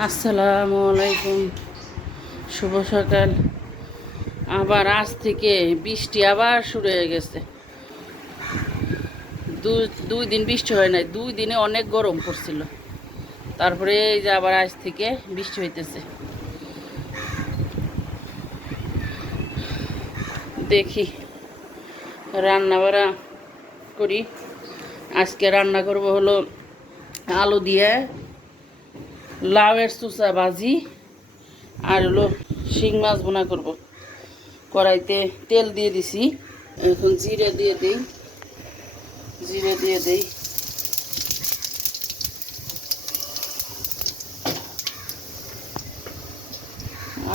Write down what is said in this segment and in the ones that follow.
আসসালামু আলাইকুম। শুভ সকাল। আবার আজ থেকে বৃষ্টি আবার শুরু হয়ে গেছে। দুই দিন বৃষ্টি হয় নাই, দুই দিনে অনেক গরম পড়ছিল। তারপরে এই যে আবার আজ থেকে বৃষ্টি হইতেছে। দেখি রান্না বাড়া করি। আজকে রান্না করব হলো আলু দিয়ে লাউয়ের চুষা ভাজি আর হলো শিং মাছ বোনা করব। কড়াইতে তেল দিয়ে দিছি। এখন জিরে দিয়ে দিই। জিরে দিয়ে দিই।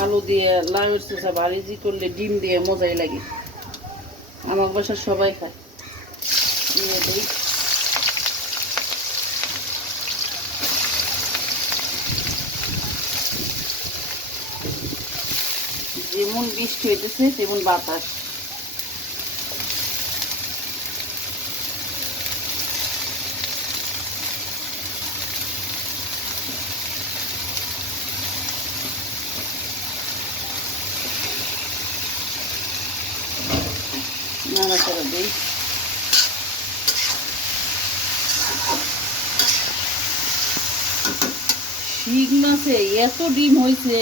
আলু দিয়ে লাউয়ের চুষা ভাজি করলে ডিম দিয়ে মজাই লাগে। আমার বাসার সবাই খায়। দিয়ে দিই। যেমন বৃষ্টি হইতেছে তেমন বাতাস। নাড়াচাড়া দিই। এত ডিম হয়েছে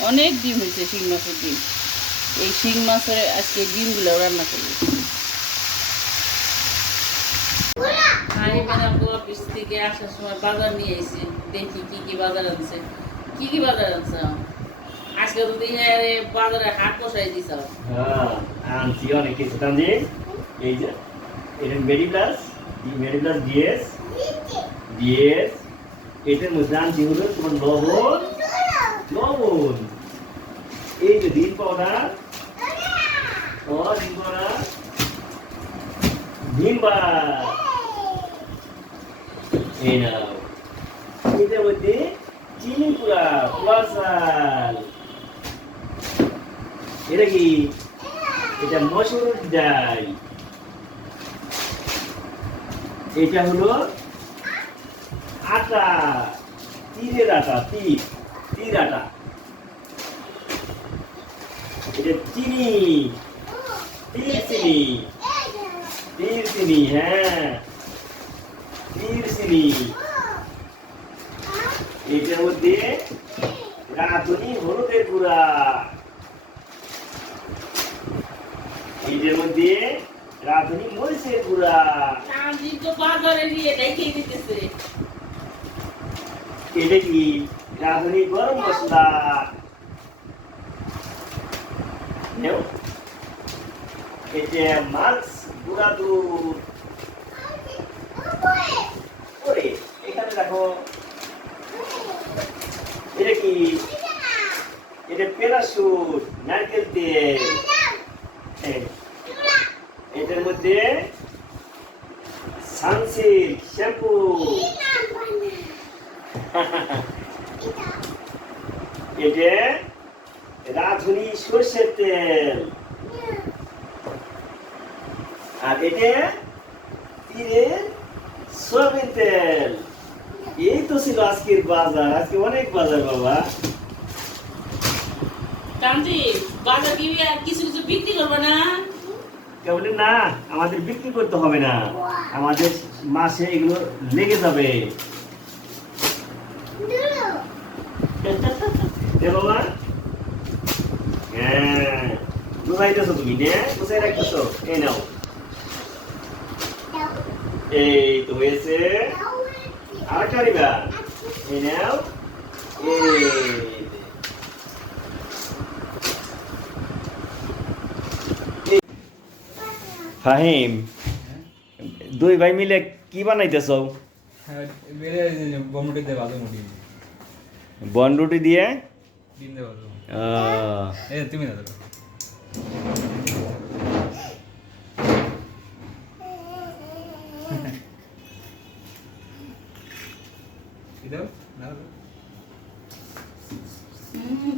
অনেক ডিম হয়েছে শিং মাছের ডিম। এই শিং মাছের আজকে ডিমগুলো রান্না করব। সময় বাজার নিয়ে দেখি কি কি বাজার কি কি বাজার আজকে বাজারে হ্যাঁ অনেক কিছু। কান্দি এই যে এটার মধ্যে আনছি হলো তোমার লবণ লবণ। ডিম পাউডার ডিম বার এই নাও। এটা কি? এটা মসুর ডাল। এটা হলো আটা। তীরের আটা তীর তীর আটা। এটা চিনি। তীর চিনি। তীর চিনি হ্যাঁ। তীর চিনি। এটার মধ্যে রাঁধুনি হলুদের গুঁড়া। এটার মধ্যে রাঁধুনি মরিচের গুঁড়া। বাজারে নিয়ে দেখিয়ে দিতেছে। এটা কি? রাঁধুনি গরম মশলা নেও মাছ গুঁড়া দুধ ওরে, এখানে দেখো। এটা কি? এটা প্যারাশুট নারকেল তেল। এটার মধ্যে সানসিল্ক, শ্যাম্পু। এটা রাঁধুনি সর্ষের তেল। আর তীরের সয়াবিন তেল। এই তো ছিল আজকের বাজার আজকে অনেক বাজার বাবা। কান্তি বাজার কি কিছু কিছু বিক্রি করবে না? কেবল না আমাদের বিক্রি করতে হবে না। আমাদের মাসে এগুলো লেগে যাবে। দে বাবা। হ্যাঁ বুঝাইতেছো তুমি নে বুঝাই রাখতেছো? এই নাও। এই তো হয়েছে আর একটা এই নাও। ফাহিম দুই ভাই মিলে কি বানাইতেছ? হ্যাঁ বন রুটি দিয়ে তুমি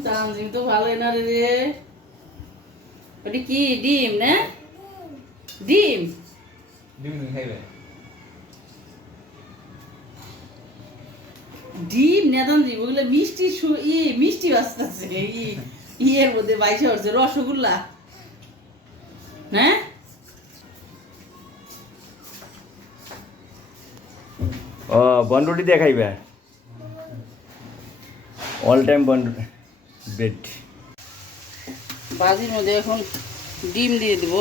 তানজিম তো ভালোই না রে। রে কি ডিম না? ডিম? ডিম খাইবে? ডিম ওগুলো মিষ্টি ই মিষ্টি ই ইয়ের মধ্যে বাইশে হচ্ছে রসগোল্লা। হ্যাঁ ও, বনরুটি দিয়ে খাইবে? অল টাইম বনরুটি বেড বাজির মধ্যে এখন ডিম দিয়ে দেব।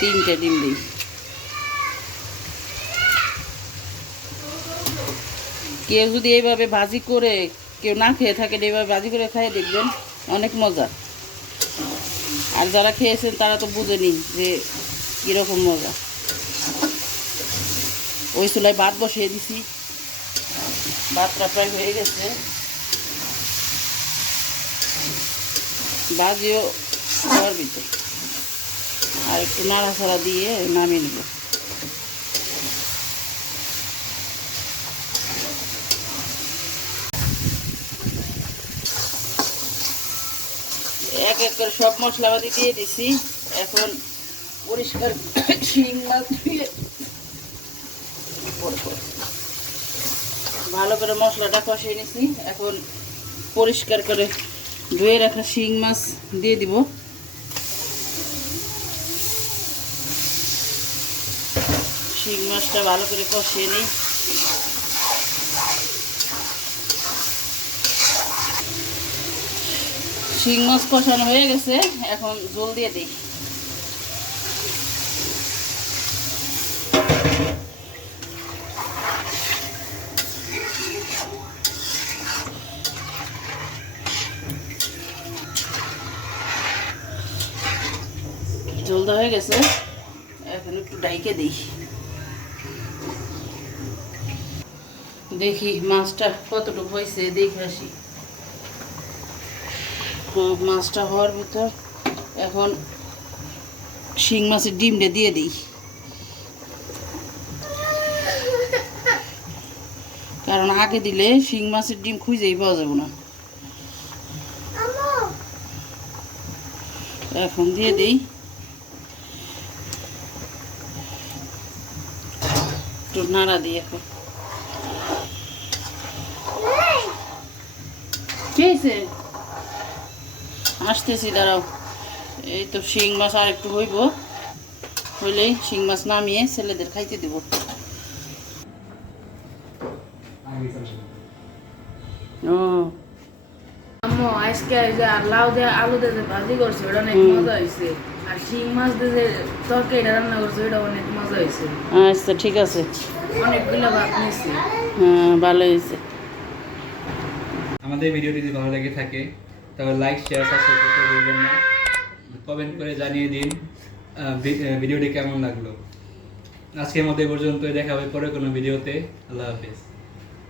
তিনটে ডিম দিই। কেউ যদি এইভাবে ভাজি করে, কেউ না খেয়ে থাকে এইভাবে ভাজি করে খাই দেখবেন অনেক মজা। আর যারা খেয়েছেন তারা তো বুঝেনি যে কীরকম মজা। ওই চুলায় ভাত বসিয়ে দিছি। ভাতটা প্রায় হয়ে গেছে। বাজিও খাওয়ার ভিতর। আর একটু নাড়াচাড়া দিয়ে নামিয়ে নেব। এক এক করে সব মশলাপাতি দিয়ে দিছি। এখন পরিষ্কার শিং মাছ ভালো করে মশলাটা কষিয়ে নিছি এখন পরিষ্কার করে ধুয়ে রাখা শিং মাছ দিয়ে দিব। শিং মাছটা ভালো করে কষিয়ে নিই। শিং মাছ কষানো হয়ে গেছে। এখন জল দিয়ে দিই। জলদা হয়ে গেছে। এখন একটু ডাইকে দিই। দেখি মাছটা কতটুকু হয়েছে, দেখে আসি। মাছটা হওয়ার ভিতর এখন শিং মাছের ডিমটা দিয়ে দিই। কারণ আগে দিলে শিং মাছের ডিম খুঁজেই পাওয়া যাবে না। এখন দিয়ে দিই। একটু নাড়া এখন কি আসতেছি দাঁড়াও। এই তো শিং মাছ আর একটু হইব। হইলেই শিং মাছ নামিয়ে ছেলেদের খাইতে দেব। ও। আম্মু আজকে লাউ দিয়ে আলু দিয়ে যে ভাজি করছে ওটা অনেক মজা হয়েছে আচ্ছা ঠিক আছে। হ্যাঁ ভালো হয়েছে। আমাদের ভিডিওটি যদি ভালো লেগে থাকে তাহলে লাইক শেয়ার সাবস্ক্রাইব করতে ভুলবেন না। কমেন্ট করে জানিয়ে দিন ভিডিওটি কেমন লাগল। আজকের মতো এই পর্যন্ত দেখা হবে পরে কোনো ভিডিওতে। আল্লাহ হাফেজ।